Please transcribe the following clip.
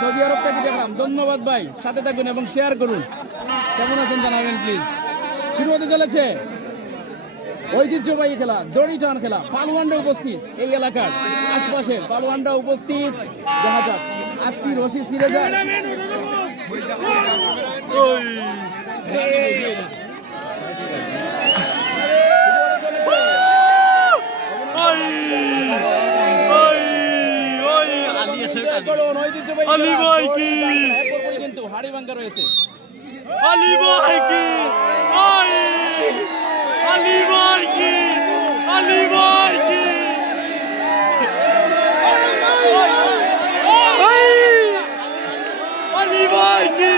Saudi আরব থেকে দেখলাম। ধন্যবাদ ভাই, সাথে থাকুন এবং শেয়ার করুন। কেমন আছেন জানাবেন প্লিজ শুরু হতে চলেছে ঐতিহ্যবাহী খেলা, দড়ি টান খেলা পালোয়ানরা উপস্থিত এই এলাকার আশপাশের পালোয়ানরা উপস্থিত। দেখা যাক। আজ কি রশি ছিঁড়ে যায়। কিন্তু হাড়ি ভাঙ্গা রয়েছে Almighty.